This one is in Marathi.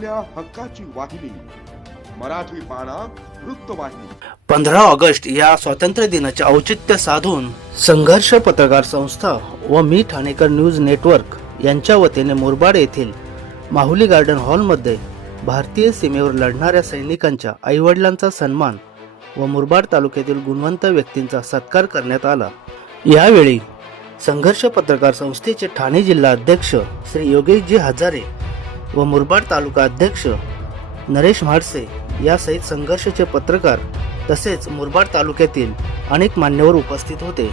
आपल्या हक्काची वाहिनी मराठी पाणा वृत्तवाहिनी. 15 ऑगस्ट या स्वातंत्र्य दिनाचे औचित्य साधून संघर्ष पत्रकार संस्था व मी ठाणेकर न्यूज नेटवर्क यांच्या वतीने मुरबाड येथील माहुली गार्डन हॉलमध्ये भारतीय सीमेवर लढणाऱ्या सैनिकांच्या आईवडिलांचा सन्मान व मुरबाड तालुक्यातील गुणवंत व्यक्तींचा सत्कार करण्यात आला. यावेळी संघर्ष पत्रकार संस्थेचे ठाणे जिल्हा अध्यक्ष श्री योगेशजी हजारे व मुरबाड तालुका अध्यक्ष नरेश म्हाडसे यासहित संघर्षचे पत्रकार तसेच मुरबाड तालुक्यातील अनेक मान्यवर उपस्थित होते.